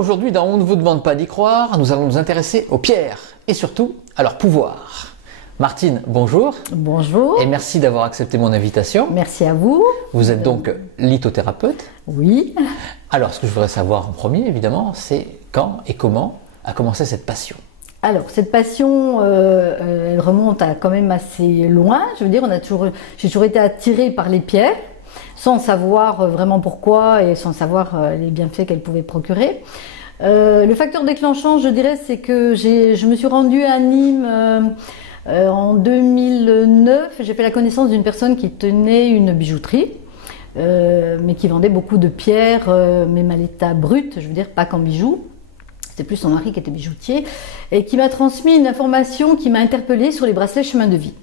aujourd'hui dans On ne vous demande pas d'y croire, nous allons nous intéresser aux pierres et surtout à leur pouvoir. Martine, bonjour. Bonjour. Et merci d'avoir accepté mon invitation. Merci à vous. Vous êtes donc lithothérapeute. Oui. Alors, ce que je voudrais savoir en premier, évidemment, c'est quand et comment a commencé cette passion? Alors, cette passion, elle remonte à quand même assez loin. Je veux dire, j'ai toujours été attirée par les pierres, sans savoir vraiment pourquoi et sans savoir les bienfaits qu'elles pouvaient procurer. Le facteur déclenchant, je dirais, c'est que je me suis rendue à Nîmes en 2009. J'ai fait la connaissance d'une personne qui tenait une bijouterie, mais qui vendait beaucoup de pierres, même à l'état brut, je veux dire, pas qu'en bijoux. C'était plus son mari qui était bijoutier, et qui m'a transmis une information qui m'a interpellée sur les bracelets chemin de vie.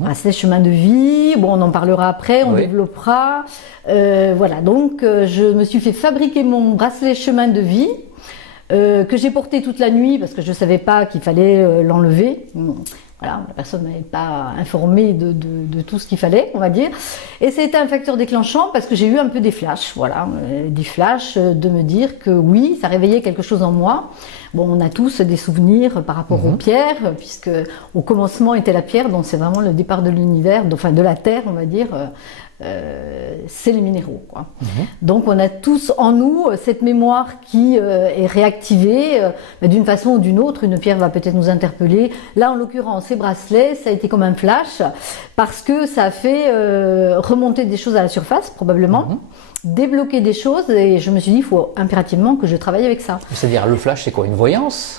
Bracelets chemin de vie, bon, on en parlera après, on développera. Voilà, donc je me suis fait fabriquer mon bracelet chemin de vie, que j'ai porté toute la nuit parce que je ne savais pas qu'il fallait l'enlever. Voilà, la personne ne m'avait pas informée de tout ce qu'il fallait, on va dire. Et c'était un facteur déclenchant parce que j'ai eu un peu des flashs, voilà, des flashs de me dire que oui, ça réveillait quelque chose en moi. Bon, on a tous des souvenirs par rapport aux pierres, puisque au commencement était la pierre, donc c'est vraiment le départ de l'univers, enfin de la Terre, on va dire. C'est les minéraux, quoi. Donc on a tous en nous cette mémoire qui est réactivée d'une façon ou d'une autre. Une pierre va peut-être nous interpeller. Là en l'occurrence ces bracelets, ça a été comme un flash parce que ça a fait remonter des choses à la surface probablement, débloquer des choses, et je me suis dit il faut impérativement que je travaille avec ça. C'est-à-dire le flash, c'est quoi, une voyance?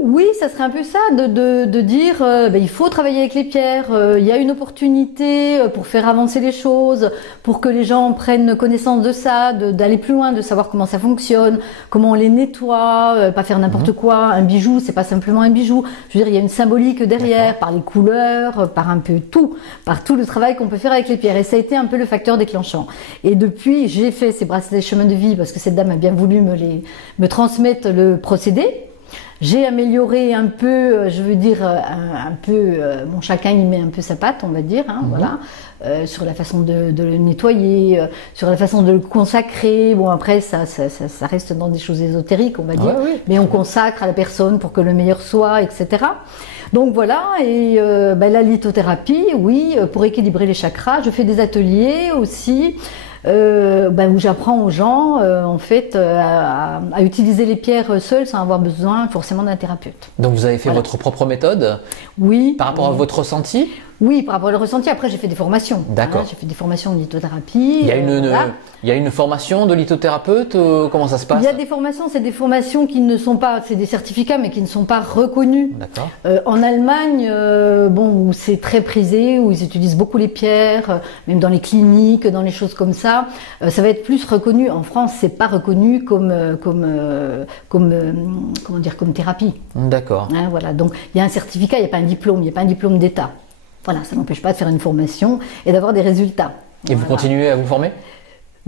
Oui, ça serait un peu ça, de dire il faut travailler avec les pierres, il y a une opportunité pour faire avancer les choses, pour que les gens prennent connaissance de ça, d'aller plus loin, de savoir comment ça fonctionne, comment on les nettoie, pas faire n'importe quoi. Un bijou, c'est pas simplement un bijou. Je veux dire, il y a une symbolique derrière, par les couleurs, par un peu tout, par tout le travail qu'on peut faire avec les pierres. Et ça a été un peu le facteur déclenchant. Et depuis, j'ai fait ces bracelets chemin de vie parce que cette dame a bien voulu me transmettre le procédé. J'ai amélioré un peu, je veux dire, bon, chacun y met un peu sa patte, on va dire, voilà, sur la façon de le nettoyer, sur la façon de le consacrer. Bon, après, ça reste dans des choses ésotériques, on va dire, mais on consacre à la personne pour que le meilleur soit, etc. Donc voilà, et la lithothérapie, oui, pour équilibrer les chakras, je fais des ateliers aussi. Où j'apprends aux gens en fait à utiliser les pierres seules sans avoir besoin forcément d'un thérapeute. Donc vous avez fait votre propre méthode? Oui. Par rapport à votre ressenti? Oui, par rapport au ressenti. Après, j'ai fait des formations. D'accord. J'ai fait des formations de lithothérapie. Il y a une formation de lithothérapeute? Comment ça se passe? Il y a des formations, c'est des formations qui ne sont pas, c'est des certificats, mais qui ne sont pas reconnus. D'accord. En Allemagne, où c'est très prisé, où ils utilisent beaucoup les pierres, même dans les cliniques, dans les choses comme ça, ça va être plus reconnu. En France, c'est pas reconnu comme thérapie. D'accord. Voilà. Donc, il y a un certificat, il n'y a pas un diplôme, il n'y a pas un diplôme d'État. Voilà, ça n'empêche pas de faire une formation et d'avoir des résultats. Et vous continuez à vous former?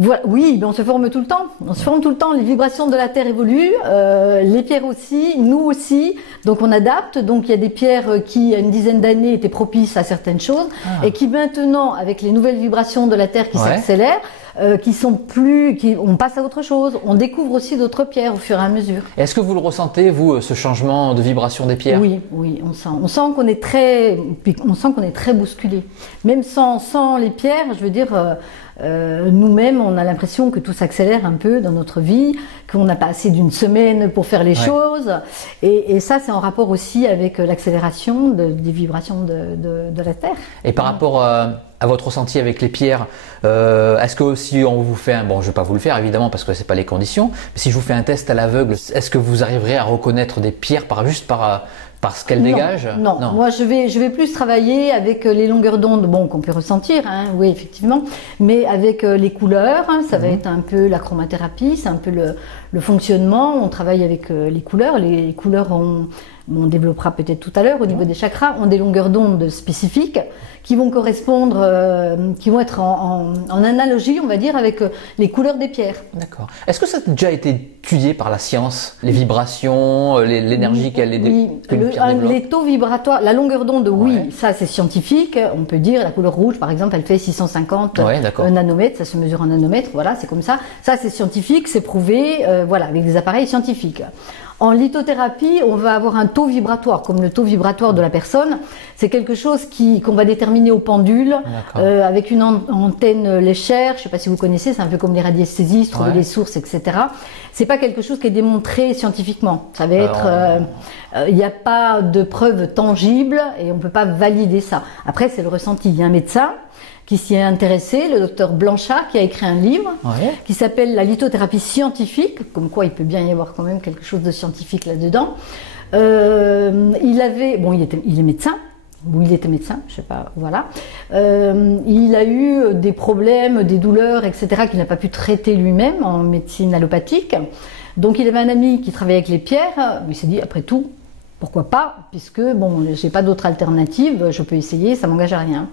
Voilà, oui, on se forme tout le temps. On se forme tout le temps. Les vibrations de la Terre évoluent, les pierres aussi, nous aussi. Donc on adapte. Donc il y a des pierres qui, il y a une dizaine d'années, étaient propices à certaines choses et qui maintenant, avec les nouvelles vibrations de la Terre qui s'accélèrent, on passe à autre chose. On découvre aussi d'autres pierres au fur et à mesure. Est-ce que vous le ressentez, vous, ce changement de vibration des pierres? Oui, on sent. On sent qu'on est très bousculé. Même sans les pierres, je veux dire, nous-mêmes, on a l'impression que tout s'accélère un peu dans notre vie, qu'on n'a pas assez d'une semaine pour faire les choses. Et ça, c'est en rapport aussi avec l'accélération des vibrations de la Terre. Et par rapport à votre ressenti avec les pierres, est-ce que si on vous fait bon, je ne vais pas vous le faire évidemment parce que c'est pas les conditions, mais si je vous fais un test à l'aveugle, est-ce que vous arriverez à reconnaître des pierres par ce qu'elles dégagent? Non. Moi je vais plus travailler avec les longueurs d'onde, qu'on peut ressentir, oui effectivement, mais avec les couleurs, ça va être un peu la chromathérapie, c'est un peu le fonctionnement. On travaille avec les couleurs. Les couleurs ont on développera peut-être tout à l'heure, au niveau des chakras, ont des longueurs d'onde spécifiques qui vont correspondre, qui vont être en analogie, on va dire, avec les couleurs des pierres. D'accord. Est-ce que ça a déjà été étudié par la science? Les vibrations, l'énergie qu'une pierre développe? Les taux vibratoires, la longueur d'onde, oui, ça c'est scientifique. On peut dire, la couleur rouge, par exemple, elle fait 650 nanomètres, ça se mesure en nanomètres, voilà, c'est comme ça. Ça c'est scientifique, c'est prouvé, voilà, avec des appareils scientifiques. En lithothérapie, on va avoir un taux vibratoire, comme le taux vibratoire de la personne. C'est quelque chose qu'on va déterminer au pendule, avec une antenne léchère. Je ne sais pas si vous connaissez, c'est un peu comme les radiesthésistes, trouver les sources, etc. C'est pas quelque chose qui est démontré scientifiquement. Ça va être, il n'y a pas de preuve tangible et on ne peut pas valider ça. Après, c'est le ressenti. Il y a un médecin qui s'y est intéressé, le docteur Blanchard, qui a écrit un livre qui s'appelle La lithothérapie scientifique, comme quoi il peut bien y avoir quand même quelque chose de scientifique là-dedans. Il est médecin, ou il était médecin, je sais pas, voilà. Il a eu des problèmes, des douleurs, etc., qu'il n'a pas pu traiter lui-même en médecine allopathique. Donc il avait un ami qui travaillait avec les pierres, il s'est dit, après tout, pourquoi pas, puisque bon, j'ai pas d'autre alternative, je peux essayer, ça m'engage à rien.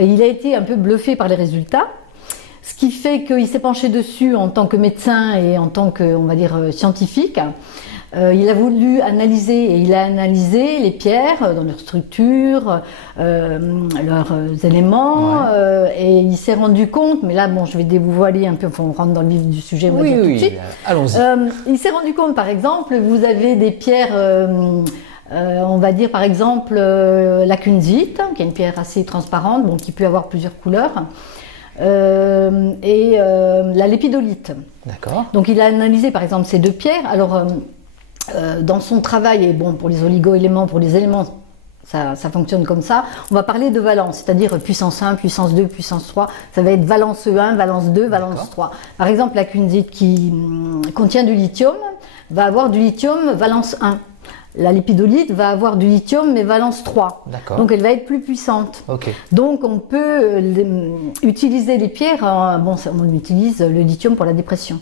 Il a été un peu bluffé par les résultats, ce qui fait qu'il s'est penché dessus en tant que médecin et en tant que, on va dire, scientifique. Il a voulu analyser, et il a analysé les pierres dans leur structure, leurs éléments, et il s'est rendu compte, mais là, bon, je vais dévoiler un peu, enfin, on rentre dans le vif du sujet, tout de suite. Allons-y. Il s'est rendu compte, par exemple, vous avez des pierres... on va dire par exemple la kunzite, qui est une pierre assez transparente, bon, qui peut avoir plusieurs couleurs, et la lépidolite. D'accord. Donc il a analysé par exemple ces deux pierres. Alors dans son travail, et bon, pour les oligo-éléments, pour les éléments, ça fonctionne comme ça. On va parler de valence, c'est-à-dire puissance 1, puissance 2, puissance 3. Ça va être valence 1, valence 2, valence 3. Par exemple, la kunzite qui contient du lithium va avoir du lithium valence 1. La lépidolite va avoir du lithium mais valence 3. Donc elle va être plus puissante. Donc on peut utiliser les pierres, bon, on utilise le lithium pour la dépression.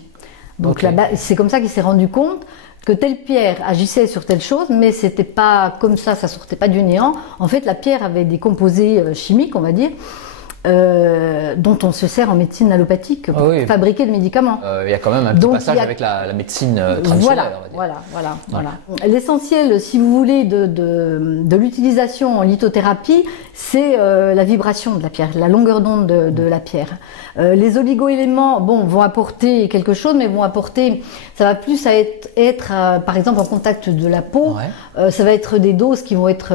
Donc là-bas, c'est comme ça qu'il s'est rendu compte que telle pierre agissait sur telle chose, mais c'était pas comme ça sortait pas du néant. En fait, la pierre avait des composés chimiques, on va dire, dont on se sert en médecine allopathique pour fabriquer le médicament. Il y a quand même un petit passage avec la médecine traditionnelle. Voilà. L'essentiel, si vous voulez, de l'utilisation en lithothérapie, c'est la vibration de la pierre, la longueur d'onde de la pierre. Les oligo-éléments, bon, vont apporter quelque chose, mais vont apporter, ça va plus à être par exemple en contact de la peau. Ça va être des doses qui vont être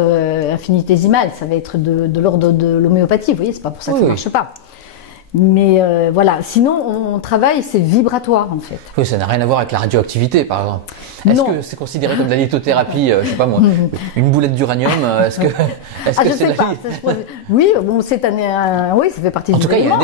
infinitésimales. Ça va être de l'ordre de l'homéopathie. Vous voyez, c'est pas pour ça que ça marche pas. Mais voilà, sinon on travaille, c'est vibratoire en fait. Oui, ça n'a rien à voir avec la radioactivité par exemple. Est-ce que c'est considéré comme de la lithothérapie, je sais pas moi, une boulette d'uranium, est-ce que je sais pas. Oui, bon, oui, ça fait partie du élément,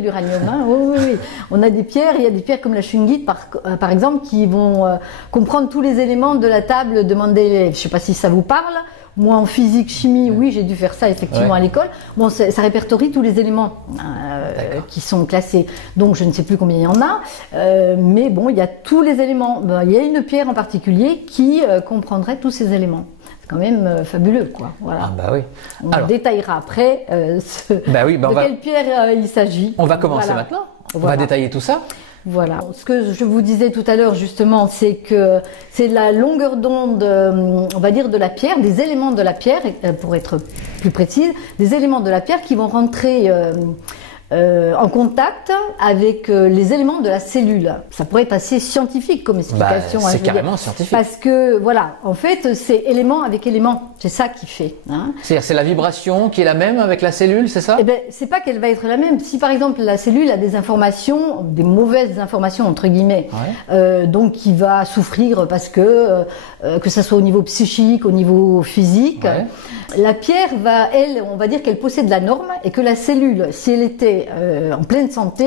l'uranium. Oui. On a des pierres, il y a des pierres comme la shungite par exemple qui vont comprendre tous les éléments de la table de Mendeleïev. Je sais pas si ça vous parle. Moi, en physique, chimie, oui, j'ai dû faire ça effectivement à l'école. Bon, ça répertorie tous les éléments qui sont classés. Donc, je ne sais plus combien il y en a, mais bon, il y a tous les éléments. Il y a une pierre en particulier qui comprendrait tous ces éléments. C'est quand même fabuleux, quoi. Voilà. On détaillera après de quelle pierre il s'agit. On va commencer maintenant. On va détailler tout ça. Voilà. Ce que je vous disais tout à l'heure justement, c'est que c'est la longueur d'onde, on va dire, de la pierre, des éléments de la pierre, pour être plus précise, des éléments de la pierre qui vont rentrer en contact avec les éléments de la cellule. Ça pourrait être assez scientifique comme explication. C'est carrément scientifique. Parce que voilà, en fait, c'est élément avec élément. C'est ça qui fait. C'est-à-dire c'est la vibration qui est la même avec la cellule, c'est ça? Eh ben, c'est pas qu'elle va être la même. Si par exemple la cellule a des informations, des mauvaises informations entre guillemets, donc qui va souffrir parce que ça soit au niveau psychique, au niveau physique, la pierre va, elle, on va dire qu'elle possède la norme et que la cellule, si elle était en pleine santé,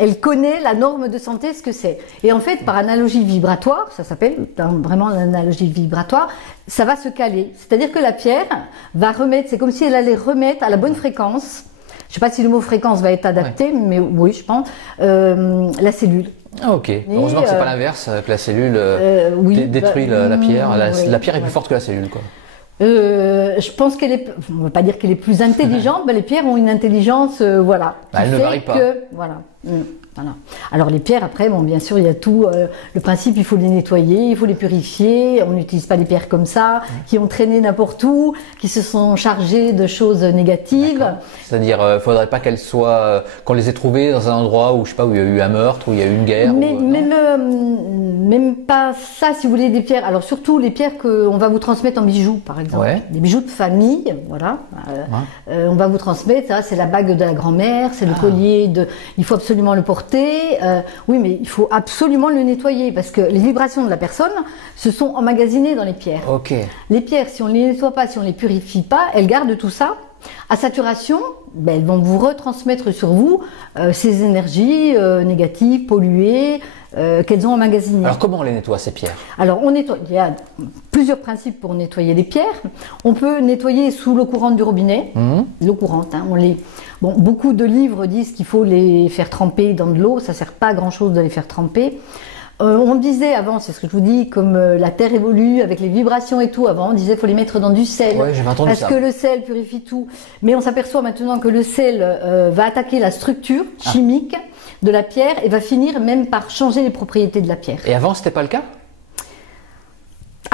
elle connaît la norme de santé, ce que c'est. Et en fait, par analogie vibratoire, ça s'appelle vraiment l'analogie vibratoire, ça va se caler. C'est-à-dire que la pierre va remettre, c'est comme si elle allait remettre à la bonne fréquence. Je ne sais pas si le mot fréquence va être adapté, mais oui, je pense, la cellule. Ah, ok. Heureusement que c'est pas l'inverse, que la cellule oui, détruit la pierre. oui, La pierre est plus forte que la cellule, quoi. Je pense qu'elle est, on ne va pas dire qu'elle est plus intelligente, mais les pierres ont une intelligence, voilà. Elle ne varie pas. Voilà. Voilà. Alors les pierres, après, bon, bien sûr, il y a tout. Le principe, il faut les nettoyer, il faut les purifier. On n'utilise pas les pierres comme ça, qui ont traîné n'importe où, qui se sont chargées de choses négatives. C'est-à-dire, il ne faudrait pas qu'elles soient, qu'on les ait trouvées dans un endroit où, je sais pas, où il y a eu un meurtre, où il y a eu une guerre. Mais même pas ça, si vous voulez, des pierres. Alors surtout les pierres qu'on va vous transmettre en bijoux, par exemple. Ouais. Des bijoux de famille, voilà. On va vous transmettre, ça, c'est la bague de la grand-mère, c'est le collier de. Il faut absolument le porter. Oui, mais il faut absolument le nettoyer parce que les vibrations de la personne se sont emmagasinées dans les pierres. Ok. Les pierres, si on ne les nettoie pas, si on ne les purifie pas, elles gardent tout ça. À saturation, ben, elles vont vous retransmettre sur vous ces énergies négatives, polluées, qu'elles ont emmagasinées. Alors comment on les nettoie, ces pierres? Alors on nettoie, il y a plusieurs principes pour nettoyer les pierres. On peut nettoyer sous l'eau courante du robinet, l'eau courante, hein, Bon, beaucoup de livres disent qu'il faut les faire tremper dans de l'eau, ça ne sert pas à grand chose de les faire tremper. On disait avant, c'est ce que je vous dis, comme la Terre évolue avec les vibrations et tout, avant on disait qu'il faut les mettre dans du sel, ouais, j'avais entendu ça. Parce que le sel purifie tout. Mais on s'aperçoit maintenant que le sel va attaquer la structure chimique de la pierre et va finir même par changer les propriétés de la pierre. Et avant, c'était pas le cas?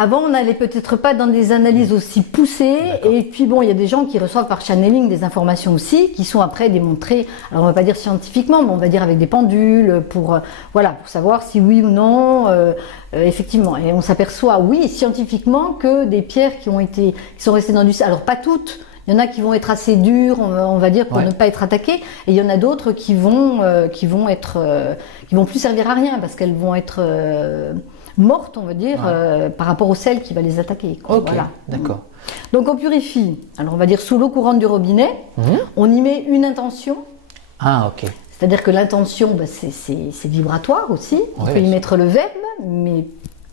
Avant, on n'allait peut-être pas dans des analyses aussi poussées. Et puis bon, il y a des gens qui reçoivent par channeling des informations aussi, qui sont après démontrées, alors on va pas dire scientifiquement, mais on va dire avec des pendules, pour savoir si oui ou non, effectivement. Et on s'aperçoit, oui, scientifiquement, que des pierres qui sont restées dans du sel, alors pas toutes, il y en a qui vont être assez dures, on va dire, pour ne pas être attaquées, et il y en a d'autres qui vont plus servir à rien, parce qu'elles vont être mortes, on va dire, par rapport au sel qui va les attaquer. Ok, voilà. D'accord. Donc on purifie, alors on va dire sous l'eau courante du robinet, on y met une intention. Ah, ok. C'est-à-dire que l'intention, c'est vibratoire aussi, on peut y mettre le verbe, mais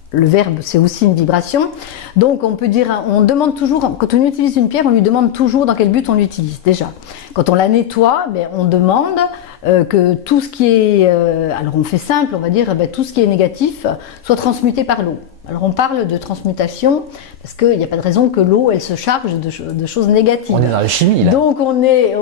le verbe c'est aussi une vibration. Donc on peut dire, on demande toujours, quand on utilise une pierre, on lui demande toujours dans quel but on l'utilise déjà. Quand on la nettoie, on demande que tout ce qui est, alors on fait simple, on va dire, tout ce qui est négatif soit transmuté par l'eau. Alors on parle de transmutation parce qu'il n'y a pas de raison que l'eau elle se charge de choses négatives. On est dans la chimie là. Donc on est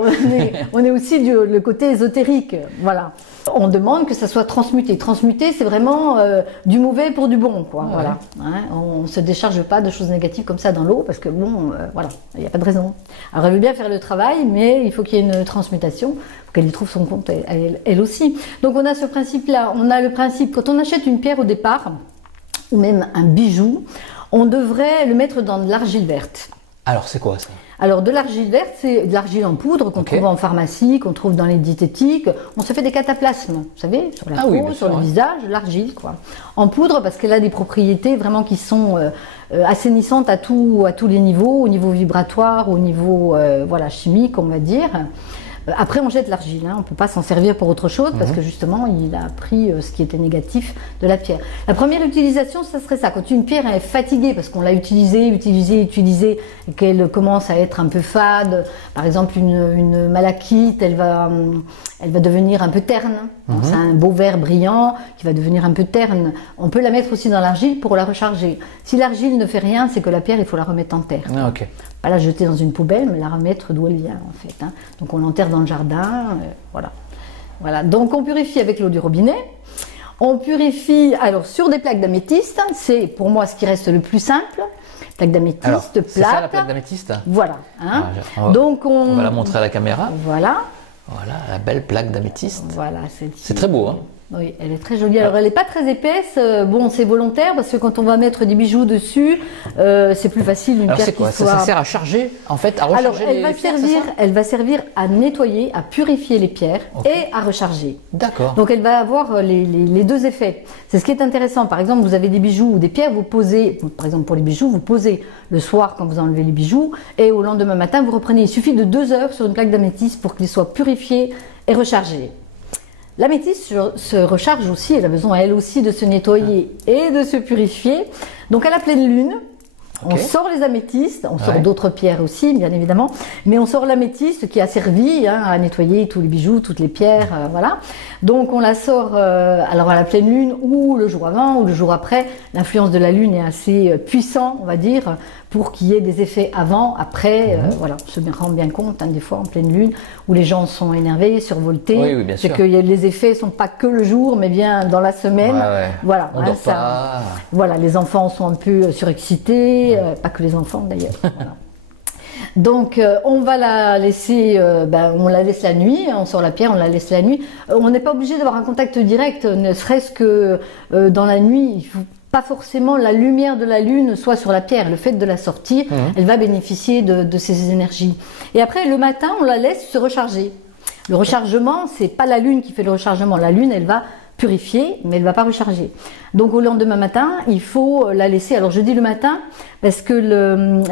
aussi le côté ésotérique, voilà. On demande que ça soit transmuté. Transmuté, c'est vraiment du mauvais pour du bon, quoi. Voilà. Hein, on se décharge pas de choses négatives comme ça dans l'eau parce que bon, voilà, il n'y a pas de raison. Alors elle veut bien faire le travail, mais il faut qu'il y ait une transmutation pour qu'elle y trouve son compte elle aussi. Donc on a ce principe-là. On a le principe quand on achète une pierre au départ ou même un bijou, on devrait le mettre dans de l'argile verte. Alors c'est quoi ça? Alors de l'argile verte, c'est de l'argile en poudre qu'on trouve en pharmacie, qu'on trouve dans les diététiques. On se fait des cataplasmes, vous savez, sur la peau, sur le visage, l'argile quoi. En poudre parce qu'elle a des propriétés vraiment qui sont assainissantes à tous les niveaux, au niveau vibratoire, au niveau chimique on va dire. Après, on jette l'argile, on ne peut pas s'en servir pour autre chose parce que justement, il a pris ce qui était négatif de la pierre. La première utilisation, ça serait ça. Quand une pierre est fatiguée parce qu'on l'a utilisée, et qu'elle commence à être un peu fade, par exemple une malachite, elle va devenir un peu terne. C'est un beau vert brillant qui va devenir un peu terne. On peut la mettre aussi dans l'argile pour la recharger. Si l'argile ne fait rien, c'est que la pierre, il faut la remettre en terre. Ah, ok. Pas la jeter dans une poubelle, mais la remettre d'où elle vient en fait. Donc on l'enterre dans le jardin, voilà. Donc on purifie avec l'eau du robinet. On purifie alors sur des plaques d'améthyste. C'est pour moi ce qui reste le plus simple. Plaque d'améthyste, plate. C'est ça la plaque d'améthyste. Voilà. Donc on va la montrer à la caméra. Voilà. Voilà la belle plaque d'améthyste. Voilà. C'est très beau, hein. Oui, elle est très jolie. Alors, elle n'est pas très épaisse. Bon, c'est volontaire parce que quand on va mettre des bijoux dessus, c'est plus facile. Une pierre qui soit... Ça sert à charger, en fait, à recharger les pierres, elle va servir à nettoyer, à purifier les pierres et à recharger. D'accord. Donc, elle va avoir les deux effets. C'est ce qui est intéressant. Par exemple, vous avez des bijoux ou des pierres, vous posez, par exemple pour les bijoux, vous posez le soir quand vous enlevez les bijoux et au lendemain matin, vous reprenez. Il suffit de 2 heures sur une plaque d'améthyste pour qu'ils soient purifiés et rechargés. L'améthyste se recharge aussi, elle a besoin elle aussi de se nettoyer et de se purifier. Donc à la pleine lune, On sort les améthystes, on sort d'autres pierres aussi, bien évidemment, mais on sort l'améthyste qui a servi à nettoyer tous les bijoux, toutes les pierres, voilà. Donc on la sort alors à la pleine lune ou le jour avant ou le jour après. L'influence de la lune est assez puissante, on va dire, pour qu'il y ait des effets avant, après. Voilà, on se rend bien compte, des fois en pleine lune, où les gens sont énervés, survoltés. Oui, bien sûr. C'est que les effets ne sont pas que le jour, mais bien dans la semaine. Voilà, on dort pas. Voilà, les enfants sont un peu surexcités. Pas que les enfants d'ailleurs. Voilà. Donc on va la laisser, on la laisse la nuit, on sort la pierre, on la laisse la nuit. On n'est pas obligé d'avoir un contact direct, ne serait-ce que dans la nuit, il faut pas forcément la lumière de la lune soit sur la pierre. Le fait de la sortir, elle va bénéficier de ces énergies. Et après le matin, on la laisse se recharger. Le rechargement, c'est pas la lune qui fait le rechargement. La lune, elle va purifier, mais elle ne va pas recharger. Donc au lendemain matin, il faut la laisser. Alors je dis le matin parce que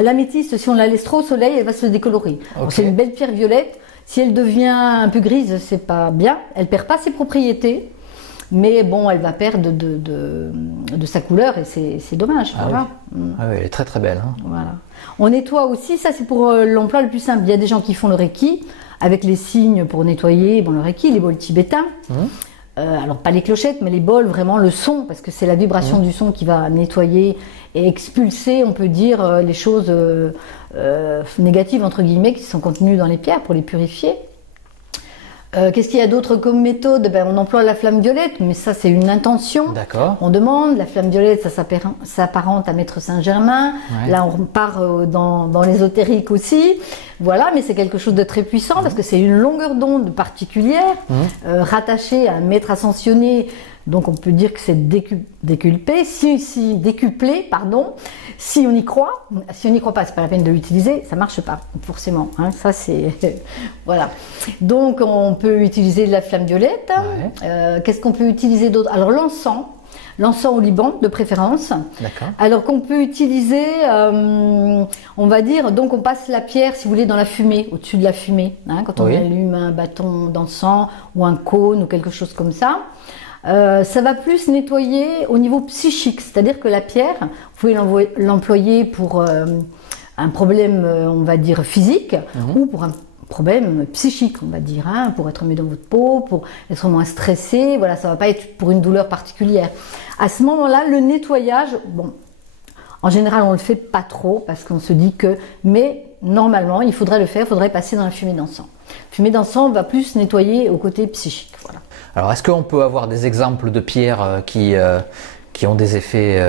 l'améthyste, si on la laisse trop au soleil, elle va se décolorer. C'est une belle pierre violette. Si elle devient un peu grise, c'est pas bien. Elle perd pas ses propriétés, mais bon, elle va perdre de sa couleur et c'est dommage. Voilà. Oui, elle est très très belle. Voilà. On nettoie aussi. Ça, c'est pour l'emploi le plus simple. Il y a des gens qui font le Reiki avec les signes pour nettoyer. Bon, le Reiki, les bols tibétains. Alors pas les clochettes, mais les bols, vraiment le son, parce que c'est la vibration du son qui va nettoyer et expulser, on peut dire, les choses négatives, entre guillemets, qui sont contenues dans les pierres pour les purifier. Qu'est-ce qu'il y a d'autre comme méthode? On emploie la flamme violette, mais ça c'est une intention. D'accord. On demande, la flamme violette, ça s'apparente à Maître Saint-Germain. Là on part dans l'ésotérique aussi. Voilà, mais c'est quelque chose de très puissant parce que c'est une longueur d'onde particulière, rattachée à un maître ascensionné. Donc on peut dire que c'est décuplé, décuplé, pardon. Si on y croit, si on n'y croit pas, c'est pas la peine de l'utiliser, ça marche pas, forcément. Ça c'est voilà. Donc on peut utiliser de la flamme violette. Qu'est-ce qu'on peut utiliser d'autre? Alors l'encens au Liban de préférence. Alors qu'on peut utiliser, on va dire, donc on passe la pierre, si vous voulez, dans la fumée, au-dessus de la fumée, quand on allume un bâton d'encens ou un cône ou quelque chose comme ça. Ça va plus nettoyer au niveau psychique, c'est-à-dire que la pierre, vous pouvez l'employer pour un problème, on va dire, physique ou pour un problème psychique, on va dire, pour être mieux dans votre peau, pour être moins stressé. Voilà, ça va pas être pour une douleur particulière. À ce moment-là, le nettoyage, bon, en général, on le fait pas trop parce qu'on se dit que, mais normalement, il faudrait le faire, il faudrait passer dans la fumée d'encens. La fumée d'encens va plus nettoyer au côté psychique, voilà. Alors, est-ce qu'on peut avoir des exemples de pierres qui ont des effets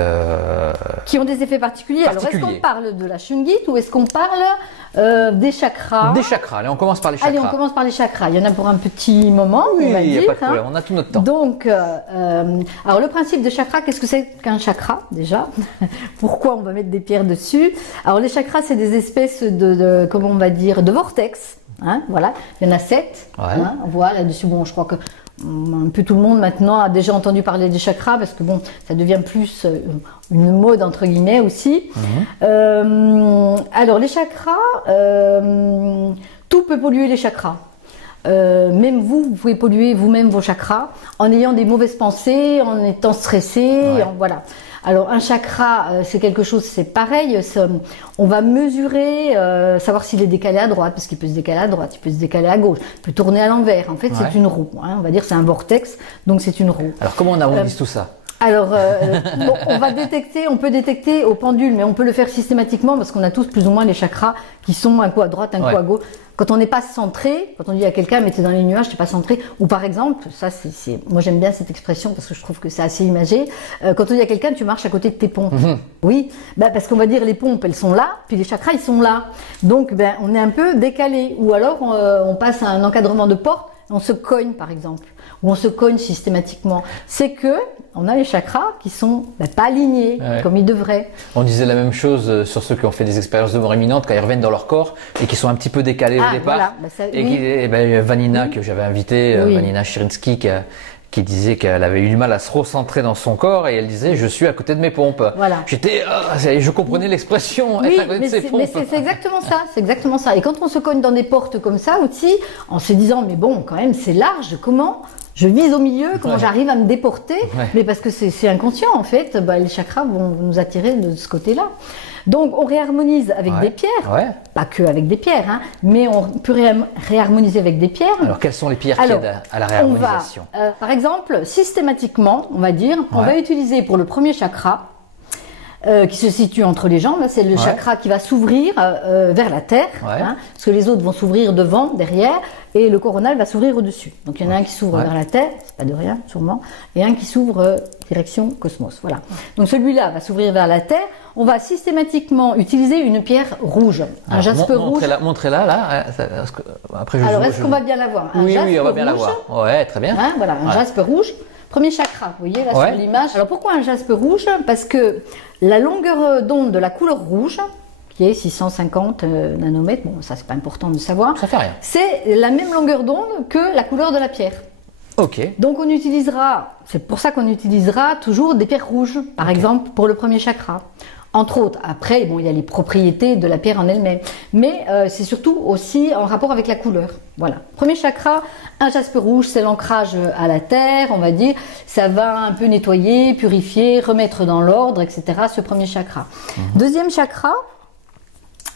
qui ont des effets particuliers. Alors, est-ce qu'on parle de la shungite ou est-ce qu'on parle des chakras? Des chakras. Allez, on commence par les chakras. Allez, on commence par les chakras. Il y en a pour un petit moment, oui, on va dire. Il n'y a pas de problème, on a tout notre temps. Donc, alors le principe de chakra, qu'est-ce que c'est qu'un chakra déjà? Pourquoi on va mettre des pierres dessus? Alors les chakras, c'est des espèces comment on va dire, de vortex. Voilà, il y en a 7. On voit là-dessus. Bon, je crois que un peu tout le monde maintenant a déjà entendu parler des chakras parce que bon, ça devient plus une mode entre guillemets aussi. Alors les chakras, tout peut polluer les chakras. Même vous pouvez polluer vous-même vos chakras en ayant des mauvaises pensées, en étant stressé, voilà. Alors un chakra, c'est quelque chose, c'est pareil, on va mesurer, savoir s'il est décalé à droite, parce qu'il peut se décaler à droite, il peut se décaler à gauche, il peut tourner à l'envers. En fait, c'est une roue, on va dire c'est un vortex, donc c'est une roue. Alors comment on arrondit tout ça? Alors, bon, on peut détecter au pendule, mais on peut le faire systématiquement parce qu'on a tous plus ou moins les chakras qui sont un coup à droite, un coup à gauche. Quand on n'est pas centré, quand on dit à quelqu'un, mais t'es dans les nuages, t'es pas centré, ou par exemple, ça moi j'aime bien cette expression parce que je trouve que c'est assez imagé, quand on dit à quelqu'un, tu marches à côté de tes pompes. Oui, parce qu'on va dire les pompes, elles sont là, puis les chakras, ils sont là. Donc, on est un peu décalé. Ou alors, on passe à un encadrement de porte, on se cogne par exemple, ou on se cogne systématiquement. C'est que on a les chakras qui sont pas alignés comme ils devraient. On disait la même chose sur ceux qui ont fait des expériences de mort imminente quand ils reviennent dans leur corps et qui sont un petit peu décalés au départ. Voilà. Vanina que j'avais invité, Vanina Chirinsky qui disait qu'elle avait eu du mal à se recentrer dans son corps et elle disait je suis à côté de mes pompes. Voilà. Je comprenais l'expression être à côté de ses pompes. Mais c'est exactement ça, c'est exactement ça. Et quand on se cogne dans des portes comme ça aussi, en se disant mais bon quand même c'est large, comment je vise au milieu, comment j'arrive à me déporter, mais parce que c'est inconscient en fait, les chakras vont nous attirer de ce côté-là. Donc on réharmonise avec des pierres, pas que avec des pierres, hein, mais on peut réharmoniser avec des pierres. Alors quelles sont les pierres qui aident à la réharmonisation? Par exemple, systématiquement, on va dire, on va utiliser pour le premier chakra, qui se situe entre les jambes, c'est le chakra qui va s'ouvrir vers la terre, hein, parce que les autres vont s'ouvrir devant, derrière, et le coronal va s'ouvrir au-dessus. Donc il y en a un qui s'ouvre vers la terre, c'est pas de rien sûrement, et un qui s'ouvre direction cosmos. Voilà. Donc celui-là va s'ouvrir vers la terre. On va systématiquement utiliser une pierre rouge, un jaspe rouge. Montrez-la là. Après, alors est-ce qu'on va bien la voir? Oui, on va bien la voir. Ouais, très bien. Hein, voilà, un jaspe rouge. Premier chakra, vous voyez là sur l'image. Alors pourquoi un jaspe rouge? Parce que la longueur d'onde de la couleur rouge, qui est 650 nanomètres, bon ça c'est pas important de savoir, ça fait rien. C'est la même longueur d'onde que la couleur de la pierre. Ok. Donc on utilisera, c'est pour ça qu'on utilisera toujours des pierres rouges, par exemple pour le premier chakra. Entre autres, après, bon, il y a les propriétés de la pierre en elle-même, mais c'est surtout aussi en rapport avec la couleur. Voilà. Premier chakra, un jaspe rouge, c'est l'ancrage à la terre, on va dire. Ça va un peu nettoyer, purifier, remettre dans l'ordre, etc. Ce premier chakra. Deuxième chakra,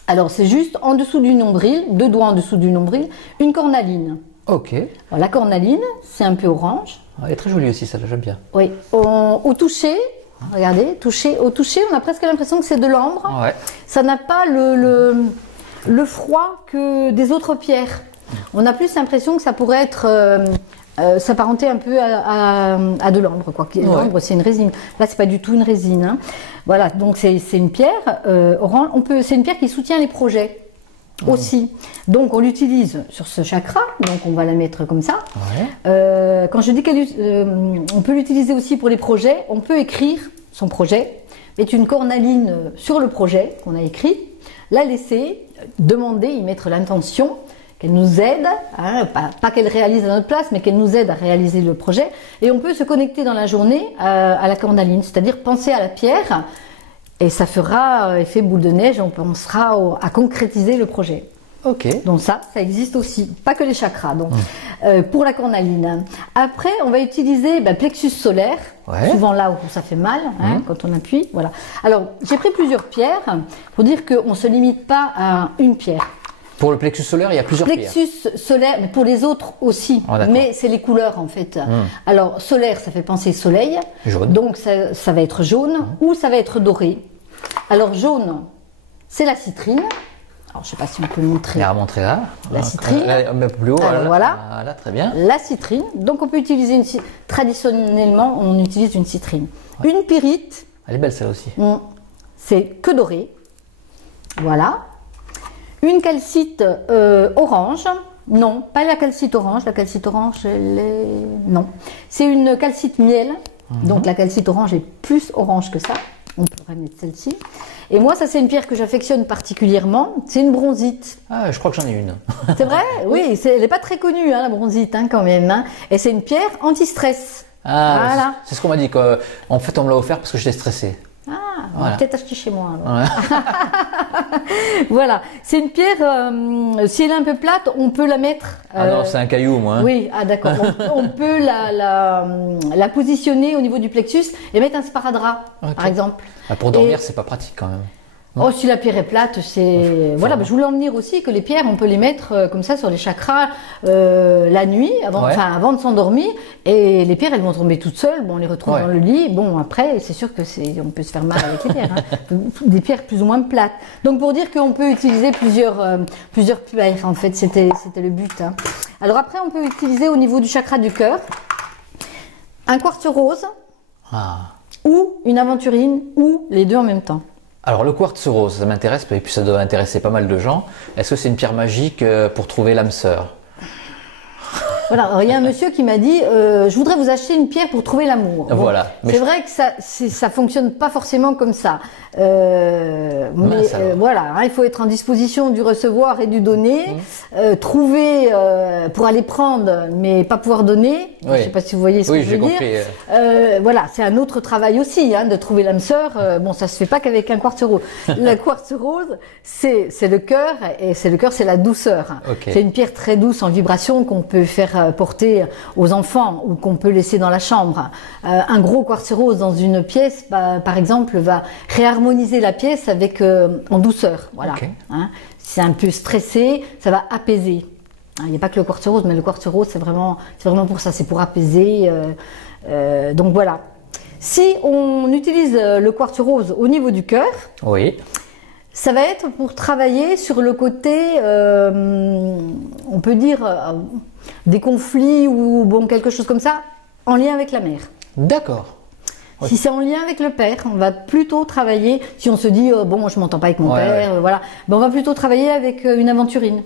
alors c'est juste en dessous du nombril, 2 doigts en dessous du nombril, une cornaline. Ok. Alors, la cornaline, c'est un peu orange. Elle est très jolie aussi, ça, j'aime bien. Oui. Au toucher. Regardez, au toucher, on a presque l'impression que c'est de l'ambre. Ouais. Ça n'a pas le froid que des autres pierres. On a plus l'impression que ça pourrait être s'apparenter un peu à de l'ambre. L'ambre, c'est une résine. Là, c'est pas du tout une résine. Hein. Voilà, donc c'est une pierre orange. C'est une pierre qui soutient les projets. Aussi. Donc on l'utilise sur ce chakra, donc on va la mettre comme ça. Quand je dis qu'on peut l'utiliser aussi pour les projets, on peut écrire son projet, mettre une cornaline sur le projet qu'on a écrit, la laisser, demander, y mettre l'intention, qu'elle nous aide, hein, pas qu'elle réalise à notre place, mais qu'elle nous aide à réaliser le projet. Et on peut se connecter dans la journée à la cornaline, c'est-à-dire penser à la pierre. Et ça fera effet boule de neige, on pensera à concrétiser le projet. Ok. Donc ça existe aussi, pas que les chakras. Donc pour la cornaline. Après, on va utiliser plexus solaire, souvent là où ça fait mal, hein, quand on appuie. Voilà. Alors j'ai pris plusieurs pierres pour dire qu'on ne se limite pas à une pierre. Pour le plexus solaire, il y a plusieurs pierres. Plexus solaire, mais pour les autres aussi. Mais c'est les couleurs en fait. Alors solaire, ça fait penser soleil. Jaune. Donc ça va être jaune ou ça va être doré. Alors jaune, c'est la citrine. Alors je ne sais pas si on peut le montrer. Montrer là. La citrine. Un peu plus haut. Voilà. Voilà, très bien. La citrine. Donc on peut utiliser traditionnellement, on utilise une citrine. Une pyrite. Elle est belle celle aussi. C'est que doré. Voilà. Une calcite orange. Non, pas la calcite orange. La calcite orange, non. C'est une calcite miel. Donc la calcite orange est plus orange que ça. On pourrait mettre celle-ci. Et moi, ça c'est une pierre que j'affectionne particulièrement. C'est une bronzite. Ah, je crois que j'en ai une. C'est vrai? Oui, elle n'est pas très connue, hein, la bronzite, hein, quand même. Hein. Et c'est une pierre anti-stress. Ah, voilà. C'est ce qu'on m'a dit. En fait, on me l'a offert parce que j'étais stressée. Ah, on va peut-être acheter chez moi alors. Voilà, c'est une pierre, si elle est un peu plate, on peut la mettre... Ah non, c'est un caillou moi. Oui, ah d'accord, on peut la positionner au niveau du plexus et mettre un sparadrap, par exemple. Pour dormir, c'est pas pratique quand même. Oh, si la pierre est plate, c'est... Voilà, je voulais en venir aussi que les pierres, on peut les mettre comme ça sur les chakras la nuit, avant de s'endormir. Et les pierres, elles vont tomber toutes seules. Bon, on les retrouve dans le lit. Bon, après, c'est sûr que on peut se faire mal avec les pierres. Hein. Des pierres plus ou moins plates. Donc, pour dire qu'on peut utiliser plusieurs pierres, en fait, c'était le but. Hein. Alors après, on peut utiliser au niveau du chakra du cœur un quartz rose ou une aventurine ou les deux en même temps. Alors le quartz rose, ça m'intéresse et puis ça doit intéresser pas mal de gens. Est-ce que c'est une pierre magique pour trouver l'âme sœur? Voilà, alors, il y a un monsieur qui m'a dit je voudrais vous acheter une pierre pour trouver l'amour. Bon, voilà. C'est vrai que ça fonctionne pas forcément comme ça. Voilà, hein, il faut être en disposition du recevoir et du donner, trouver pour aller prendre, mais pas pouvoir donner. Je sais pas si vous voyez ce que je veux dire. Voilà, c'est un autre travail aussi, hein, de trouver l'âme sœur. Bon, ça se fait pas qu'avec un quartz rose. Le quartz rose, c'est le cœur, et c'est le cœur, c'est la douceur. C'est une pierre très douce en vibration qu'on peut faire porter aux enfants ou qu'on peut laisser dans la chambre. Un gros quartz rose dans une pièce, par exemple, va réharmoniser la pièce avec en douceur. Voilà. Okay. Hein, si c'est un peu stressé, ça va apaiser. Il n'y a pas que le quartz rose, mais le quartz rose, c'est vraiment pour ça, c'est pour apaiser. Donc voilà. Si on utilise le quartz rose au niveau du cœur, oui. Ça va être pour travailler sur le côté, on peut dire, des conflits ou bon, quelque chose comme ça, en lien avec la mère. D'accord. Si c'est en lien avec le père, on va plutôt travailler, si on se dit, bon, moi je m'entends pas avec mon père, voilà, ben, on va plutôt travailler avec une aventurine.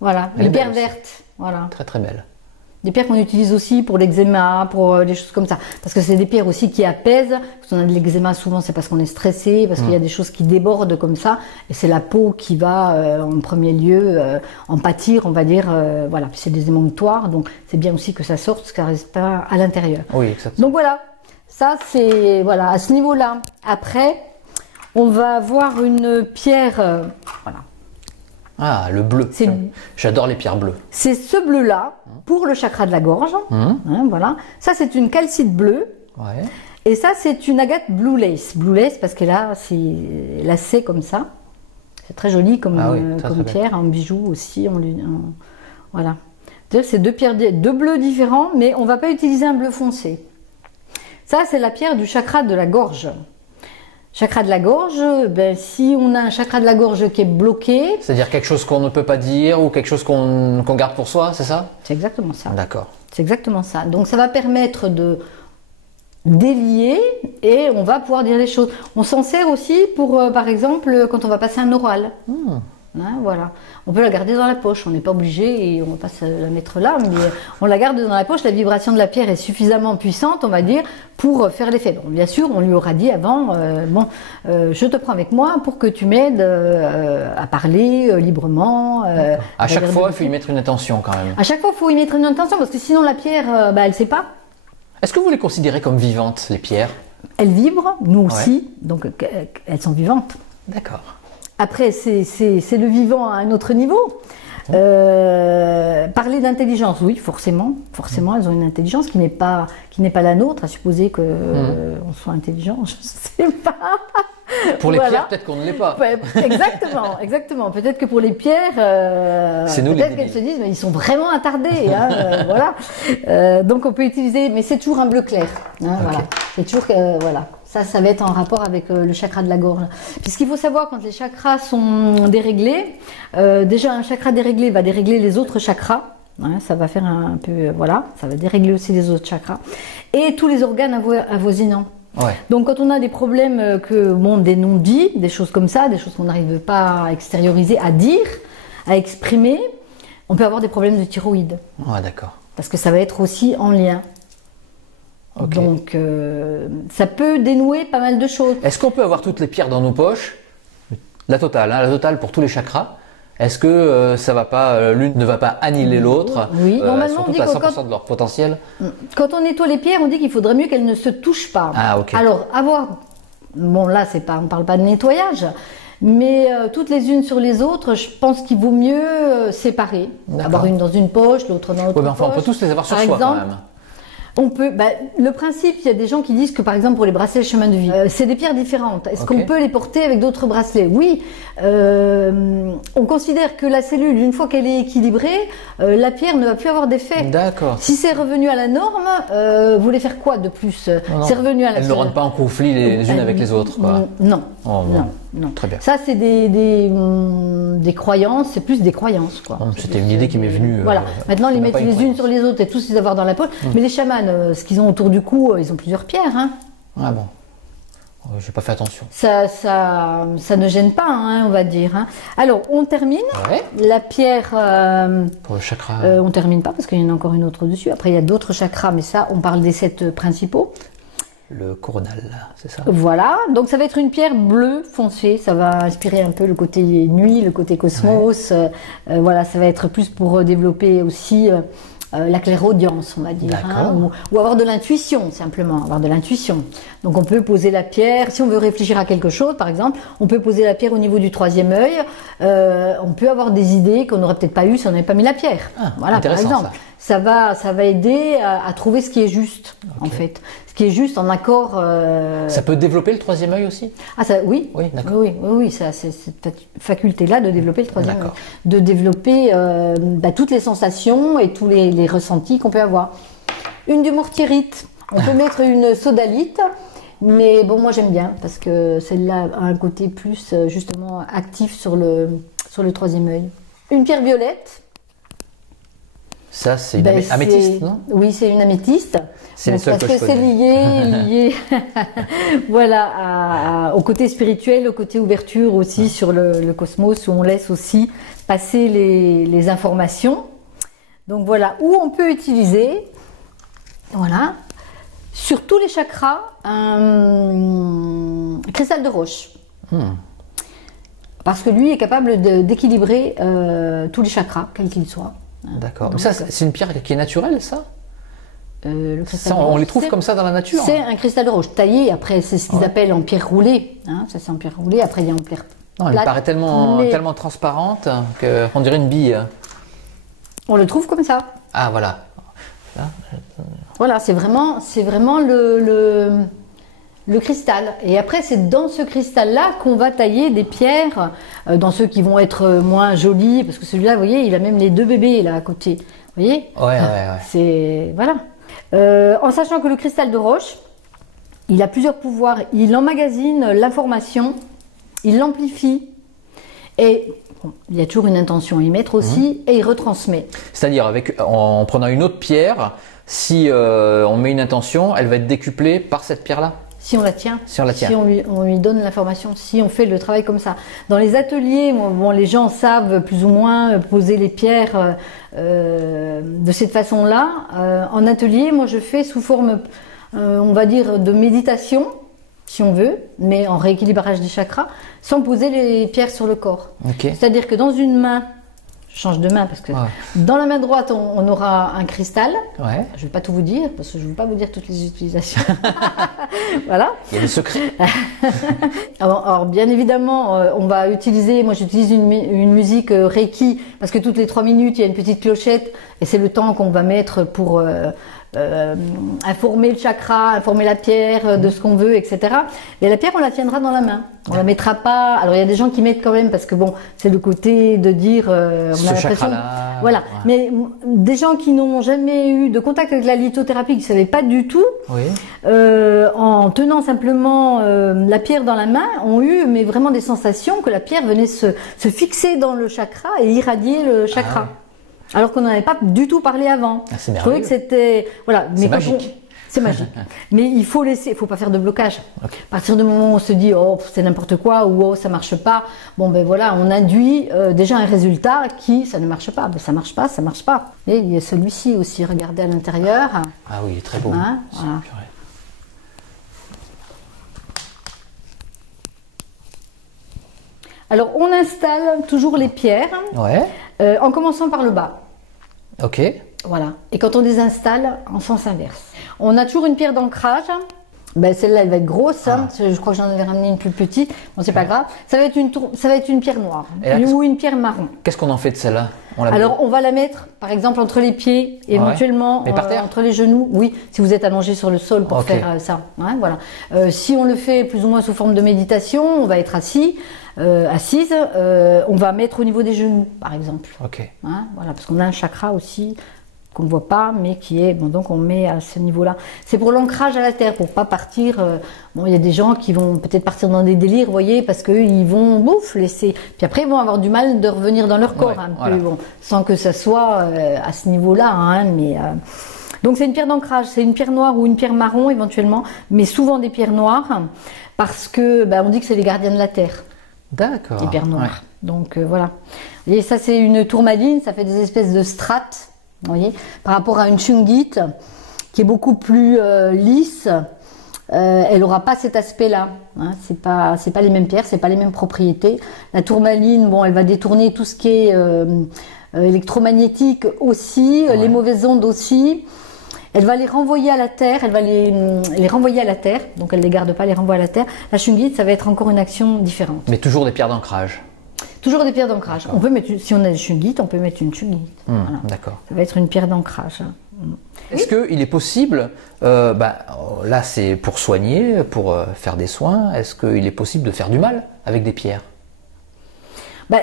Voilà, une pierre verte. Voilà. Très très belle. Des pierres qu'on utilise aussi pour l'eczéma, pour des choses comme ça. Parce que c'est des pierres aussi qui apaisent. Quand on a de l'eczéma, souvent c'est parce qu'on est stressé, parce qu'il y a des choses qui débordent comme ça. Et c'est la peau qui va, en premier lieu, en pâtir, on va dire. Voilà, puis c'est des émonctoires, donc c'est bien aussi que ça sorte, parce que ça reste pas à l'intérieur. Oui, exactement. Donc voilà, ça c'est, voilà, à ce niveau-là. Après, on va avoir une pierre, voilà. Ah, le bleu. J'adore les pierres bleues. C'est ce bleu-là pour le chakra de la gorge. Hein, voilà. Ça, c'est une calcite bleue. Ouais. Et ça, c'est une agate blue lace. Blue lace parce que là, c'est lacé comme ça. C'est très joli comme, comme pierre, en bijou aussi. Voilà. C'est deux bleus différents, mais on ne va pas utiliser un bleu foncé. Ça, c'est la pierre du chakra de la gorge. Chakra de la gorge, ben, si on a un chakra de la gorge qui est bloqué... C'est-à-dire quelque chose qu'on ne peut pas dire ou quelque chose qu'on garde pour soi, c'est ça? C'est exactement ça. D'accord. C'est exactement ça. Donc ça va permettre de délier et on va pouvoir dire les choses. On s'en sert aussi pour, par exemple, quand on va passer un oral. Hein, voilà. On peut la garder dans la poche, on n'est pas obligé et on ne va pas se la mettre là, mais on la garde dans la poche. La vibration de la pierre est suffisamment puissante, on va dire, pour faire l'effet. Bon, bien sûr, on lui aura dit avant, je te prends avec moi pour que tu m'aides à parler librement. À chaque fois, il faut y mettre une intention quand même. À chaque fois, il faut y mettre une intention parce que sinon la pierre, elle ne sait pas. Est-ce que vous les considérez comme vivantes, les pierres? Elles vibrent, nous aussi, donc elles sont vivantes. D'accord. Après, c'est le vivant à un autre niveau. Parler d'intelligence, oui, forcément, elles ont une intelligence qui n'est pas la nôtre, à supposer que on soit intelligent, je ne sais pas. Pour les pierres, peut-être qu'on ne l'est pas. Ouais, exactement. Peut-être que pour les pierres, peut-être qu'elles se disent, mais ils sont vraiment attardés. Hein, voilà. Donc on peut utiliser, mais c'est toujours un bleu clair. Hein, voilà. C'est toujours voilà. Ça va être en rapport avec le chakra de la gorge. Puisqu'il faut savoir, quand les chakras sont déréglés, déjà un chakra déréglé va dérégler les autres chakras. Hein, ça va faire un peu, voilà, ça va dérégler aussi les autres chakras. Et tous les organes avoisinants. Ouais. Donc quand on a des problèmes, des non-dits, des choses comme ça, des choses qu'on n'arrive pas à extérioriser, à dire, à exprimer, on peut avoir des problèmes de thyroïde. Ouais, d'accord. Parce que ça va être aussi en lien. Okay. Donc, ça peut dénouer pas mal de choses. Est-ce qu'on peut avoir toutes les pierres dans nos poches? La totale pour tous les chakras. Est-ce que ça va pas, l'une ne va pas annihiler l'autre? Oui, normalement on dit à 100% de leur potentiel. Quand on nettoie les pierres, on dit qu'il faudrait mieux qu'elles ne se touchent pas. Ah, ok. Alors, bon là, on parle pas de nettoyage, mais toutes les unes sur les autres, je pense qu'il vaut mieux séparer. Avoir une dans une poche, l'autre dans l'autre poche. Enfin, on peut tous les avoir sur soi quand même. On peut, le principe, il y a des gens qui disent que par exemple pour les bracelets chemin de vie, c'est des pierres différentes. Est-ce qu'on peut les porter avec d'autres bracelets? Oui. On considère que la cellule, une fois qu'elle est équilibrée, la pierre ne va plus avoir d'effet. D'accord. Si c'est revenu à la norme, vous voulez faire quoi de plus? C'est revenu à la. Elles ne rentrent pas en conflit les unes avec les autres, quoi. Non. Oh, non. Très bien. Ça, c'est des croyances, c'est plus des croyances, quoi. C'était une idée qui m'est venue. Voilà. Maintenant, les mettre les unes sur les autres et tous les avoir dans la poche. Mais les chamans, ce qu'ils ont autour du cou, ils ont plusieurs pierres. Hein. Ah bon. Je n'ai pas fait attention. Ça ne gêne pas, hein, on va dire. Hein. Alors, on termine. Ouais. La pierre. Pour le chakra. On ne termine pas parce qu'il y en a encore une autre dessus. Après, il y a d'autres chakras, mais ça, on parle des 7 principaux. Le coronal, c'est ça? Voilà, donc ça va être une pierre bleue foncée, ça va inspirer un peu le côté nuit, le côté cosmos, voilà, ça va être plus pour développer aussi la clairaudience, on va dire, hein, ou avoir de l'intuition, simplement, avoir de l'intuition. Donc on peut poser la pierre, si on veut réfléchir à quelque chose, par exemple, on peut poser la pierre au niveau du 3e œil, on peut avoir des idées qu'on n'aurait peut-être pas eues si on n'avait pas mis la pierre, voilà, par exemple. ça va aider à trouver ce qui est juste, en fait. Ce qui est juste en accord. Ça peut développer le troisième œil aussi? Ah, ça, oui. Oui, d'accord. Oui, ça, c'est cette faculté-là de développer le troisième œil. De développer toutes les sensations et tous les ressentis qu'on peut avoir. Une du mortierite. On peut mettre une sodalite. Mais bon, moi j'aime bien parce que celle-là a un côté plus justement actif sur le troisième œil. Une pierre violette. Ça, c'est une améthyste, non? Oui, c'est une améthyste. C'est parce que c'est lié voilà, au côté spirituel, au côté ouverture aussi sur le cosmos où on laisse aussi passer les informations. Donc voilà, où on peut utiliser, voilà, sur tous les chakras, un cristal de roche. Parce que lui est capable d'équilibrer tous les chakras, quels qu'ils soient. D'accord. Mais ça, c'est une pierre qui est naturelle, ça? Le cristal ça, on les trouve comme ça dans la nature? C'est un cristal de roche taillé. Après, c'est ce qu'ils appellent en pierre roulée. Hein, ça, c'est en pierre roulée. Après, il y a en pierre plate. Elle paraît tellement transparente qu'on dirait une bille. On le trouve comme ça. Ah, voilà. Là. Voilà, c'est vraiment le cristal. Et après, c'est dans ce cristal-là qu'on va tailler des pierres, dans ceux qui vont être moins jolis, parce que celui-là, vous voyez, il a même les deux bébés là à côté. Vous voyez? Ouais. C'est voilà. En sachant que le cristal de roche, il a plusieurs pouvoirs. Il emmagasine l'information, il l'amplifie et il y a toujours une intention à y mettre aussi, et il retransmet. C'est-à-dire en prenant une autre pierre, si on met une intention, elle va être décuplée par cette pierre-là? Si on la tient, si on lui donne l'information, si on fait le travail comme ça. Dans les ateliers, bon, les gens savent plus ou moins poser les pierres de cette façon-là. En atelier, moi je fais sous forme, on va dire, de méditation, si on veut, mais en rééquilibrage des chakras, sans poser les pierres sur le corps. C'est-à-dire que dans une main, je change de main parce que dans la main droite, on aura un cristal. Je ne vais pas tout vous dire parce que je ne veux pas vous dire toutes les utilisations. Voilà. Il y a des secrets. Alors, bien évidemment, on va utiliser, moi j'utilise une musique Reiki parce que toutes les 3 minutes, il y a une petite clochette et c'est le temps qu'on va mettre pour informer le chakra, informer la pierre de ce qu'on veut, etc. Et la pierre, on la tiendra dans la main. On la mettra pas. Alors il y a des gens qui mettent quand même parce que bon, c'est le côté de dire, on a l'impression. Voilà. Mais des gens qui n'ont jamais eu de contact avec la lithothérapie, qui ne savaient pas du tout, en tenant simplement la pierre dans la main, ont eu mais vraiment des sensations que la pierre venait se fixer dans le chakra et irradier le chakra. Alors qu'on n'en avait pas du tout parlé avant. C'est merveilleux. Je trouvais que c'était voilà. C'est magique. C'est magique. Mais il faut pas faire de blocage. À partir du moment où on se dit oh c'est n'importe quoi ou oh ça marche pas, bon ben voilà, on induit déjà un résultat qui ça ne marche pas. Ben, ça marche pas. Et il y a celui-ci aussi. Regardez à l'intérieur. Ah oui, il est très beau. Voilà. Alors on installe toujours les pierres. En commençant par le bas. Voilà. Et quand on les installe en sens inverse. On a toujours une pierre d'ancrage. Ben, celle-là, elle va être grosse. Je crois que j'en avais ramené une plus petite. Bon, c'est pas grave. Ça va être une pierre noire ou une pierre marron. Qu'est-ce qu'on en fait de celle-là? Alors, on va la mettre, par exemple, entre les pieds, éventuellement entre les genoux. Oui, si vous êtes allongé sur le sol pour faire ça. Voilà. Si on le fait plus ou moins sous forme de méditation, on va être assise, on va mettre au niveau des genoux, par exemple. Voilà, parce qu'on a un chakra aussi qu'on ne voit pas, mais qui est donc on met à ce niveau-là. C'est pour l'ancrage à la terre, pour pas partir. Bon, il y a des gens qui vont peut-être partir dans des délires, vous voyez, parce qu'ils vont laisser. Puis après, ils vont avoir du mal de revenir dans leur corps, peu, bon, sans que ça soit à ce niveau-là. Donc c'est une pierre d'ancrage, c'est une pierre noire ou une pierre marron éventuellement, mais souvent des pierres noires, parce que on dit que c'est les gardiens de la terre. D'accord. Les pierres noires. Donc voilà. Vous voyez, ça c'est une tourmaline, ça fait des espèces de strates. Vous voyez, par rapport à une shungite qui est beaucoup plus lisse, elle n'aura pas cet aspect-là. C'est pas les mêmes pierres, c'est pas les mêmes propriétés. La tourmaline, bon, elle va détourner tout ce qui est électromagnétique aussi, les mauvaises ondes aussi. Elle va les renvoyer à la terre, elle va les renvoyer à la terre, donc elle les garde pas, les renvoie à la terre. La shungite, ça va être encore une action différente. Mais toujours des pierres d'ancrage. Toujours des pierres d'ancrage. On peut mettre, si on a des shungite, on peut mettre une shungite. Voilà. D'accord. Ça va être une pierre d'ancrage. Est-ce qu'il est possible, là c'est pour soigner, pour faire des soins, est-ce qu'il est possible de faire du mal avec des pierres?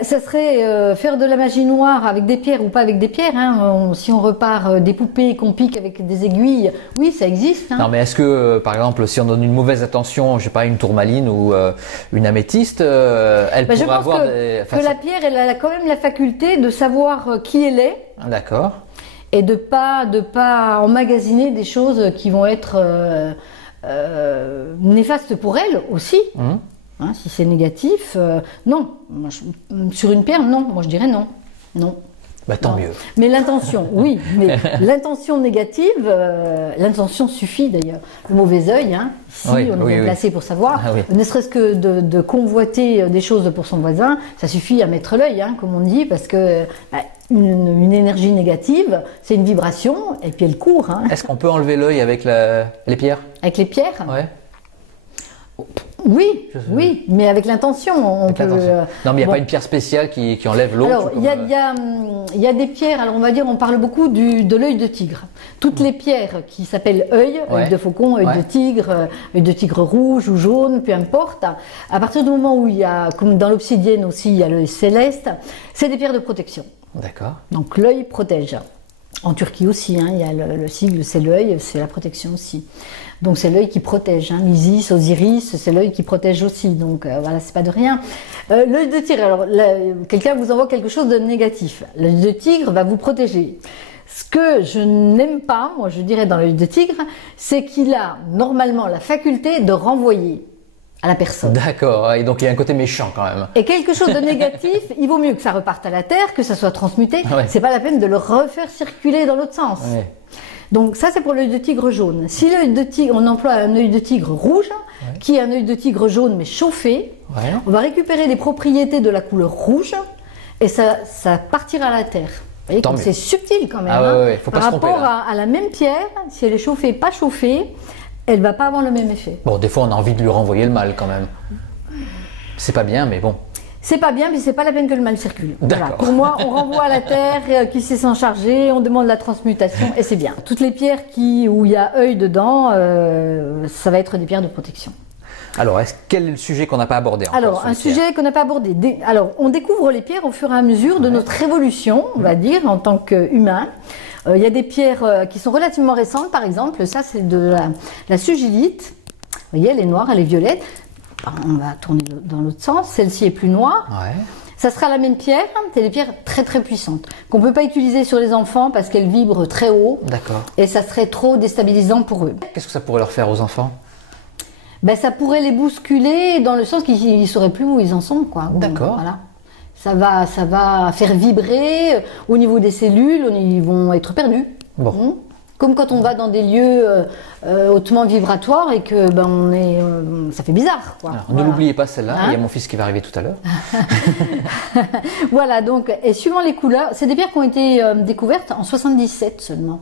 Ça serait faire de la magie noire avec des pierres ou pas avec des pierres. Hein. Si on repart des poupées qu'on pique avec des aiguilles, oui, ça existe. Hein. Non, mais est-ce que, par exemple, si on donne une mauvaise attention, je sais pas, une tourmaline ou une améthyste, elle pourrait avoir des... que la pierre, elle a quand même la faculté de savoir qui elle est. D'accord. Et de pas emmagasiner des choses qui vont être néfastes pour elle aussi. Hein, si c'est négatif, non. Sur une pierre, non. Moi, je dirais non. Non. Tant mieux. Mais l'intention, oui. Mais l'intention négative, l'intention suffit d'ailleurs. Le mauvais œil, hein, ici, on est placé pour savoir. Ne serait-ce que de convoiter des choses pour son voisin, ça suffit à mettre l'œil, hein, comme on dit, parce que une énergie négative, c'est une vibration, et puis elle court. Hein. Est-ce qu'on peut enlever l'œil avec les pierres? Avec les pierres? Ouais. Oui, oui, mais avec l'intention, on peut. Non, mais il n'y a pas une pierre spéciale qui enlève l'autre. Alors, il y a des pierres. Alors, on va dire, on parle beaucoup de l'œil de tigre. Toutes les pierres qui s'appellent œil de faucon, œil de tigre rouge ou jaune, peu importe. À partir du moment où il y a, comme dans l'obsidienne aussi, il y a l'œil céleste, c'est des pierres de protection. D'accord. Donc, l'œil protège. En Turquie aussi, hein, il y a le sigle, c'est l'œil, c'est la protection aussi. Donc c'est l'œil qui protège. Hein. L'Isis, Osiris, c'est l'œil qui protège aussi. Donc voilà, c'est pas de rien. L'œil de tigre, alors quelqu'un vous envoie quelque chose de négatif. L'œil de tigre va vous protéger. Ce que je n'aime pas, moi je dirais dans l'œil de tigre, c'est qu'il a normalement la faculté de renvoyer à la personne. D'accord, et donc il y a un côté méchant quand même. Et quelque chose de négatif, il vaut mieux que ça reparte à la terre, que ça soit transmuté. C'est pas la peine de le refaire circuler dans l'autre sens. Donc ça c'est pour l'œil de tigre jaune. Si l'œil de tigre, on emploie un œil de tigre rouge, qui est un œil de tigre jaune mais chauffé, on va récupérer les propriétés de la couleur rouge et ça partira à la terre. Vous voyez, comme c'est subtil quand même. Faut pas par se tromper, rapport à la même pierre, si elle est chauffée, pas chauffée, elle va pas avoir le même effet. Bon, des fois on a envie de lui renvoyer le mal quand même. C'est pas bien, mais bon. C'est pas bien, mais c'est pas la peine que le mal circule. Voilà. Pour moi, on renvoie à la terre qui sait s'en charger, on demande la transmutation et c'est bien. Toutes les pierres où il y a œil dedans, ça va être des pierres de protection. Alors, quel est le sujet qu'on n'a pas abordé encore? Alors, un sujet qu'on n'a pas abordé. Alors, on découvre les pierres au fur et à mesure de notre évolution, on va dire, en tant qu'humain. Il y a des pierres qui sont relativement récentes, par exemple, ça c'est de la sugilite. Vous voyez, elle est noire, elle est violette. On va tourner dans l'autre sens. Celle-ci est plus noire. Ça sera la même pierre. C'est des pierres très très puissantes qu'on peut pas utiliser sur les enfants parce qu'elles vibrent très haut. D'accord. Et ça serait trop déstabilisant pour eux. Qu'est-ce que ça pourrait leur faire aux enfants? Ça pourrait les bousculer dans le sens qu'ils ne sauraient plus où ils en sont, quoi. D'accord. Voilà. Ça va faire vibrer au niveau des cellules. Ils vont être perdus. Bon. Comme quand on va dans des lieux hautement vibratoires et que ça fait bizarre, quoi. Alors, ne l'oubliez pas celle-là, il y a mon fils qui va arriver tout à l'heure. Voilà, donc, et suivant les couleurs, c'est des pierres qui ont été découvertes en 77 seulement.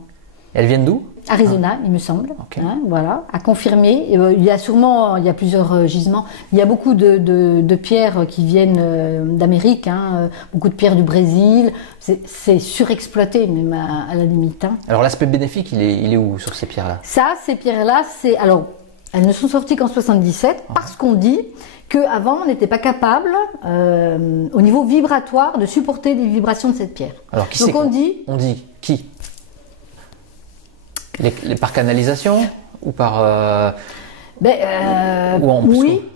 Elles viennent d'où? Arizona, il me semble. Hein, voilà, à confirmer. Il y a plusieurs gisements. Il y a beaucoup de pierres qui viennent d'Amérique, hein, beaucoup de pierres du Brésil. C'est surexploité même à la limite. Hein. Alors l'aspect bénéfique, il est où sur ces pierres-là? Ces pierres-là, alors elles ne sont sorties qu'en 77 parce qu'on dit qu'avant on n'était pas capable, au niveau vibratoire, de supporter les vibrations de cette pierre. Alors qui Donc on dit qui? Par canalisation ou par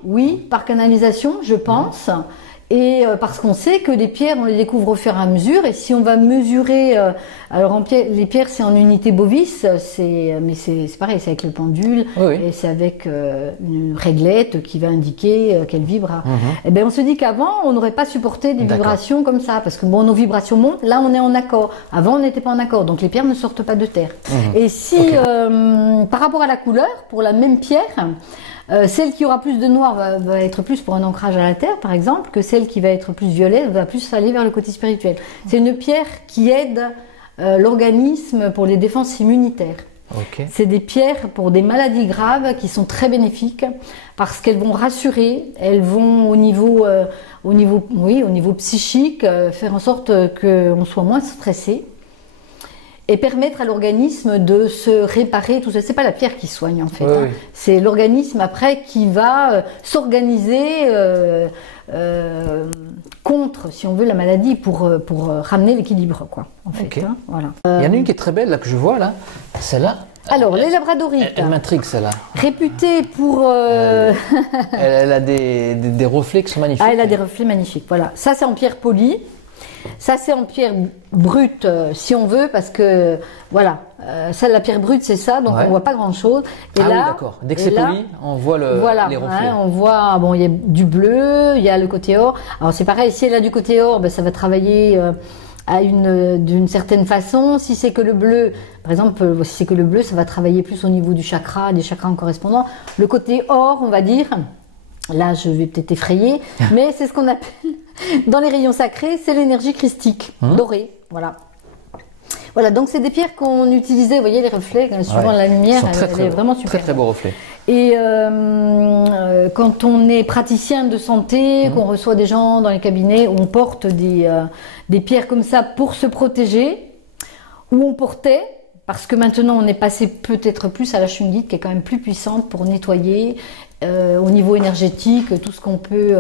oui, par canalisation, je pense. Et parce qu'on sait que les pierres, on les découvre au fur et à mesure. Et si on va mesurer, les pierres, c'est en unité bovis, mais c'est pareil, c'est avec le pendule et c'est avec une réglette qui va indiquer qu'elle vibre. Et ben on se dit qu'avant, on n'aurait pas supporté des vibrations comme ça, parce que nos vibrations montent. Là, on est en accord. Avant, on n'était pas en accord, donc les pierres ne sortent pas de terre. Et si, par rapport à la couleur, pour la même pierre. Celle qui aura plus de noir va être plus pour un ancrage à la terre, par exemple, que celle qui va être plus violette va plus aller vers le côté spirituel. C'est une pierre qui aide l'organisme pour les défenses immunitaires. Ok. C'est des pierres pour des maladies graves qui sont très bénéfiques parce qu'elles vont rassurer, elles vont au niveau psychique faire en sorte qu'on soit moins stressé et permettre à l'organisme de se réparer. Tout ça, c'est pas la pierre qui soigne en fait. Oui, oui. C'est l'organisme après qui va s'organiser contre, si on veut, la maladie pour ramener l'équilibre, quoi. En fait, Ok. voilà. Il y en a une qui est très belle là que je vois là. Celle-là. Alors, les labradorites, Elle m'intrigue celle-là. réputées pour... Elle a des reflets qui sont magnifiques. Ah, elle a des reflets magnifiques, voilà. Ça, c'est en pierre polie. Ça, c'est en pierre brute, si on veut, parce que, voilà, ça, la pierre brute, c'est ça, donc Ouais. on voit pas grand-chose. Et Ah là, oui, d'accord. Dès que et c'est là, poli, on voit voilà, les reflets. hein, on voit, bon, il y a du bleu, il y a le côté or. Alors, c'est pareil, si elle a du côté or, ben, ça va travailler d'une certaine façon. Si c'est que le bleu, par exemple, si c'est que le bleu, ça va travailler plus au niveau du chakra, des chakras en correspondant. Le côté or, on va dire, là, je vais peut-être effrayer, mais c'est ce qu'on appelle, dans les rayons sacrés, c'est l'énergie christique, dorée, voilà. Voilà, donc c'est des pierres qu'on utilisait, vous voyez les reflets, suivant Ouais. la lumière, Ils sont elle est vraiment super. Très très beaux reflets. Et quand on est praticien de santé, qu'on reçoit des gens dans les cabinets, on porte des pierres comme ça pour se protéger, ou on portait, parce que maintenant on est passé peut-être plus à la shungite qui est quand même plus puissante pour nettoyer au niveau énergétique, tout ce qu'on peut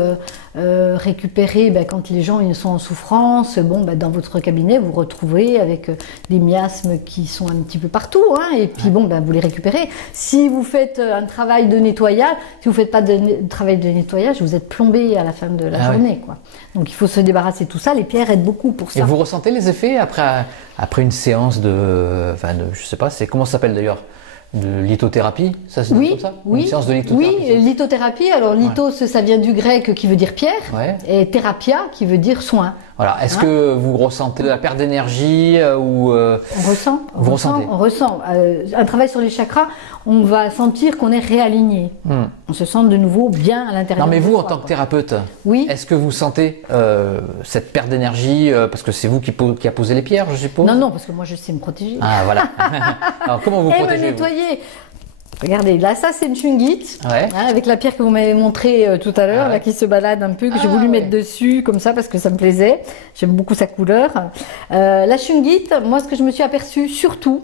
récupérer quand les gens ils sont en souffrance. Bon, dans votre cabinet, vous retrouvez avec des miasmes qui sont un petit peu partout, hein, et puis bon, vous les récupérez. Si vous faites un travail de nettoyage, si vous faites pas de travail de nettoyage, vous êtes plombé à la fin de la journée, quoi. Donc il faut se débarrasser de tout ça. Les pierres aident beaucoup pour ça. Et vous ressentez les effets après une séance je sais pas, comment ça s'appelle d'ailleurs? De lithothérapie, ça se dit comme ça? Une séance de lithothérapie. Oui, lithothérapie. Alors lithos, ça vient du grec qui veut dire pierre, Ouais. et thérapia qui veut dire soin. Voilà. Est-ce que vous ressentez de la perte d'énergie ou On ressent, Vous ressentez. on ressent. Un travail sur les chakras, on va sentir qu'on est réaligné. On se sent de nouveau bien à l'intérieur. Non, mais de vous, soi, en tant que quoi. thérapeute, Oui. est-ce que vous sentez cette perte d'énergie parce que c'est vous qui a posé les pierres, je suppose? Non, parce que moi je sais me protéger. Ah, voilà. Alors, comment vous Et me protégez nettoyer. Regardez, là, ça c'est une shungite, Ouais. hein, avec la pierre que vous m'avez montrée tout à l'heure, Ah ouais. là, qui se balade un peu, que j'ai Ah voulu ouais. mettre dessus comme ça parce que ça me plaisait. J'aime beaucoup sa couleur. La shungite, moi, ce que je me suis aperçue surtout,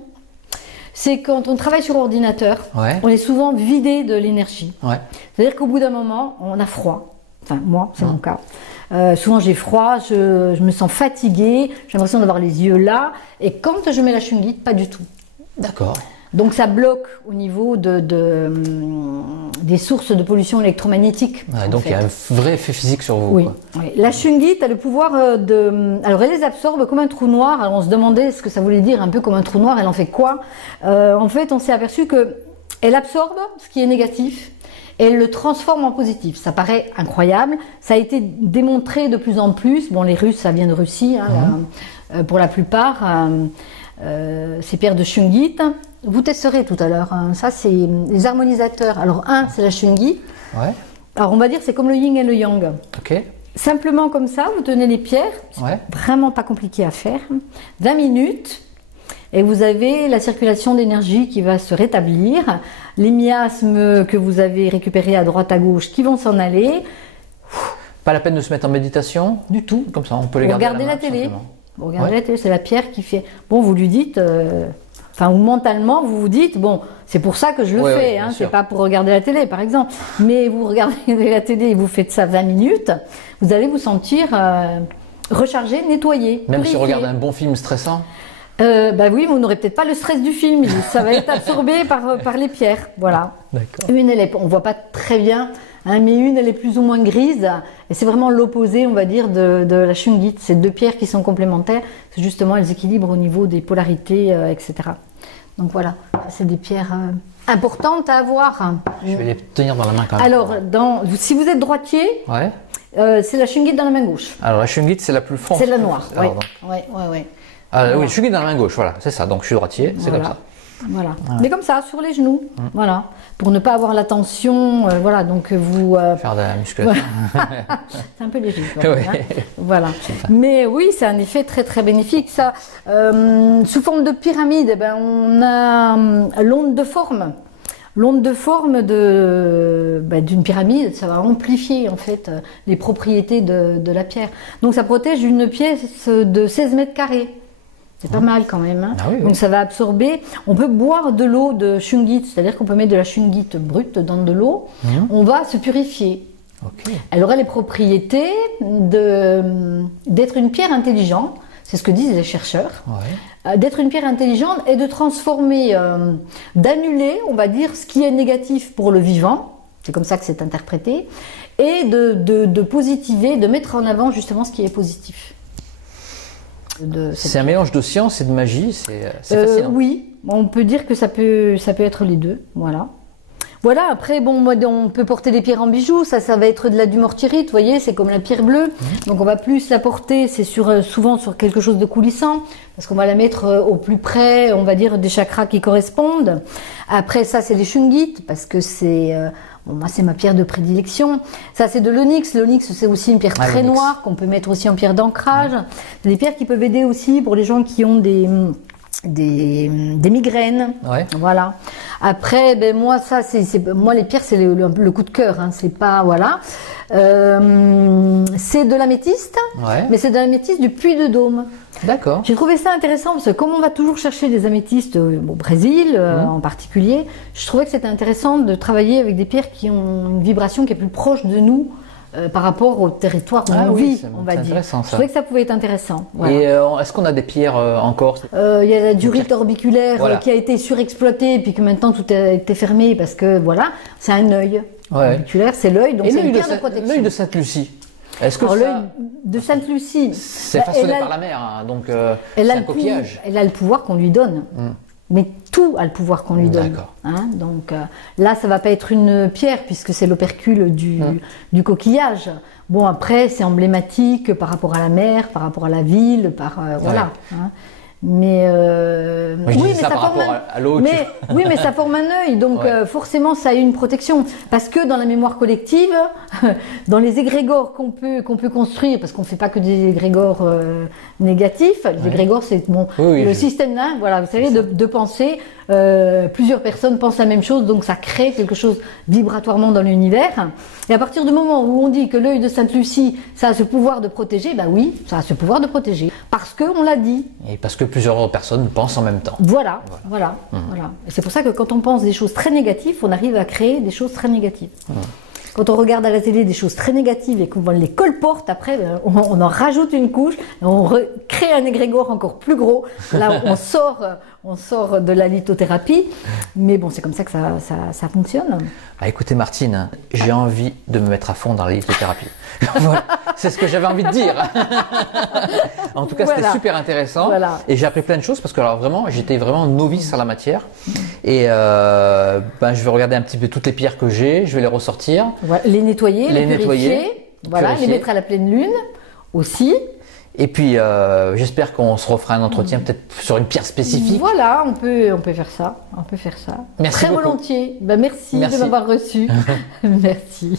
c'est quand on travaille sur ordinateur, Ouais. on est souvent vidé de l'énergie. Ouais. C'est-à-dire qu'au bout d'un moment, on a froid. Enfin, moi, c'est mon cas. Souvent, j'ai froid, je me sens fatiguée, j'ai l'impression d'avoir les yeux là. Et quand je mets la shungite, pas du tout. D'accord. Donc ça bloque au niveau des sources de pollution électromagnétique. Ouais, en donc fait. il y a un vrai effet physique sur vous. Oui, Quoi. oui. La shungite a le pouvoir Alors elle les absorbe comme un trou noir. Alors on se demandait ce que ça voulait dire un peu comme un trou noir. Elle en fait quoi? En fait, on s'est aperçu que elle absorbe ce qui est négatif et elle le transforme en positif. Ça paraît incroyable. Ça a été démontré de plus en plus. Bon, les Russes, ça vient de Russie, hein, pour la plupart. Ces pierres de shungite. Vous testerez tout à l'heure. Hein. Ça, c'est les harmonisateurs. Alors, c'est la shungite. Ouais. Alors, on va dire c'est comme le yin et le yang. Ok. Simplement comme ça, vous tenez les pierres. C'est Ouais. vraiment pas compliqué à faire. 20 minutes. Et vous avez la circulation d'énergie qui va se rétablir. Les miasmes que vous avez récupérés à droite à gauche qui vont s'en aller. Pas la peine de se mettre en méditation du tout. Comme ça, on peut les Vous garder. regardez à la la main, télé. simplement. Vous regardez Ouais. la télé, c'est la pierre qui fait. Bon, vous lui dites. Enfin, ou mentalement, vous vous dites, bon, c'est pour ça que je le Ouais, fais, ouais, hein, bien c'est sûr. pas pour regarder la télé, par exemple. Mais vous regardez la télé et vous faites ça 20 minutes, vous allez vous sentir rechargé, nettoyé. Même si on purifié. regarde un bon film stressant. Bah oui, vous n'aurez peut-être pas le stress du film, ça va être absorbé par les pierres, voilà. D'accord. Une, on voit pas très bien, hein, mais une, elle est plus ou moins grise, et c'est vraiment l'opposé, on va dire, de la shungite. C'est deux pierres qui sont complémentaires, c'est justement elles équilibrent au niveau des polarités, etc. Donc voilà, c'est des pierres importantes à avoir. Je vais les tenir dans la main quand même. Alors, si vous êtes droitier, Ouais. c'est la shungite dans la main gauche. Alors la shungite, c'est la plus foncée. C'est la noire, Alors, oui. donc- Ouais. Ah, Voilà. oui, shungite dans la main gauche, voilà, c'est ça. Donc je suis droitier, c'est Voilà. comme ça. Voilà. Mais comme ça, sur les genoux. Voilà. Pour ne pas avoir la tension. Voilà. Donc vous. Faire de la musculation. C'est un peu léger. Quand même, Ouais. Voilà. Mais oui, c'est un effet très très bénéfique. Ça, sous forme de pyramide, eh ben, on a l'onde de forme. L'onde de forme d'une pyramide, ça va amplifier en fait les propriétés de la pierre. Donc ça protège une pièce de 16 mètres carrés. C'est pas mal quand même. Hein. Ah oui, oui. Donc ça va absorber. On peut boire de l'eau de shungite, c'est-à-dire qu'on peut mettre de la shungite brute dans de l'eau. On va se purifier. Ok. Elle aurait les propriétés d'être une pierre intelligente. C'est ce que disent les chercheurs. Ouais. D'être une pierre intelligente et de transformer, d'annuler, on va dire, ce qui est négatif pour le vivant. C'est comme ça que c'est interprété. Et de positiver, de mettre en avant justement ce qui est positif. C'est un mélange de science et de magie, c'est fascinant. Oui, on peut dire que ça peut être les deux, voilà. Voilà, après, bon, on peut porter des pierres en bijoux, ça va être de la dumortierite, vous voyez, c'est comme la pierre bleue. Donc on va plus la porter, c'est souvent sur quelque chose de coulissant, parce qu'on va la mettre au plus près, on va dire, des chakras qui correspondent. Après, ça, c'est les shungites, parce que c'est... moi, c'est ma pierre de prédilection. Ça, c'est de l'onyx. L'onyx, c'est aussi une pierre très noire qu'on peut mettre aussi en pierre d'ancrage. C'est des pierres qui peuvent aider aussi pour les gens qui ont des migraines. Ouais. Voilà. Après, ben moi, ça, moi, les pierres, c'est le coup de cœur. Hein. C'est pas, voilà. C'est de l'améthyste, mais c'est de l'améthyste du Puy de Dôme. D'accord. J'ai trouvé ça intéressant parce que comme on va toujours chercher des améthystes au Brésil en particulier, je trouvais que c'était intéressant de travailler avec des pierres qui ont une vibration qui est plus proche de nous par rapport au territoire où on vit, on va dire. Je trouvais que ça pouvait être intéressant. Voilà. Et est-ce qu'on a des pierres encore? Il y a la durite orbiculaire qui a été surexploitée et puis que maintenant tout a été fermé parce que voilà, c'est un œil. Orbiculaire, c'est l'œil, donc c'est une pierre de protection. L'œil de Sainte-Lucie. Est-ce que l'œil de Sainte-Lucie, c'est façonné par la mer, hein, donc c'est un coquillage. Elle a le pouvoir qu'on lui donne. Mais tout a le pouvoir qu'on lui donne. Hein, donc là, ça va pas être une pierre puisque c'est l'opercule du coquillage. Bon, après, c'est emblématique par rapport à la mer, par rapport à la ville, voilà. Hein. Mais oui, mais ça forme à l'eau. Oui, mais ça forme un œil, donc forcément ça a une protection. Parce que dans la mémoire collective, dans les égrégores qu'on peut construire, parce qu'on ne fait pas que des égrégores négatifs. Les égrégores, c'est le système d'un, voilà, vous savez, de penser. Plusieurs personnes pensent la même chose, donc ça crée quelque chose vibratoirement dans l'univers. Et à partir du moment où on dit que l'œil de Sainte-Lucie, ça a ce pouvoir de protéger, bah oui, ça a ce pouvoir de protéger. Parce qu'on l'a dit. Et parce que plusieurs personnes pensent en même temps. Voilà. Et c'est pour ça que quand on pense des choses très négatives, on arrive à créer des choses très négatives. Quand on regarde à la télé des choses très négatives et qu'on les colporte, après, on en rajoute une couche, on crée un égrégore encore plus gros. Là, on sort de la lithothérapie. Mais bon, c'est comme ça que ça fonctionne. Ah, écoutez, Martine, j'ai envie de me mettre à fond dans la lithothérapie. Voilà, c'est ce que j'avais envie de dire. En tout cas, c'était super intéressant. Et j'ai appris plein de choses parce que alors vraiment, j'étais vraiment novice en la matière. Et je vais regarder un petit peu toutes les pierres que j'ai, je vais les ressortir. Voilà, les nettoyer, les purifier. Voilà, les mettre à la pleine lune aussi. Et puis, j'espère qu'on se refera un entretien peut-être sur une pierre spécifique. Voilà, on peut faire ça. Merci très beaucoup. volontiers. Merci de m'avoir reçu. Merci.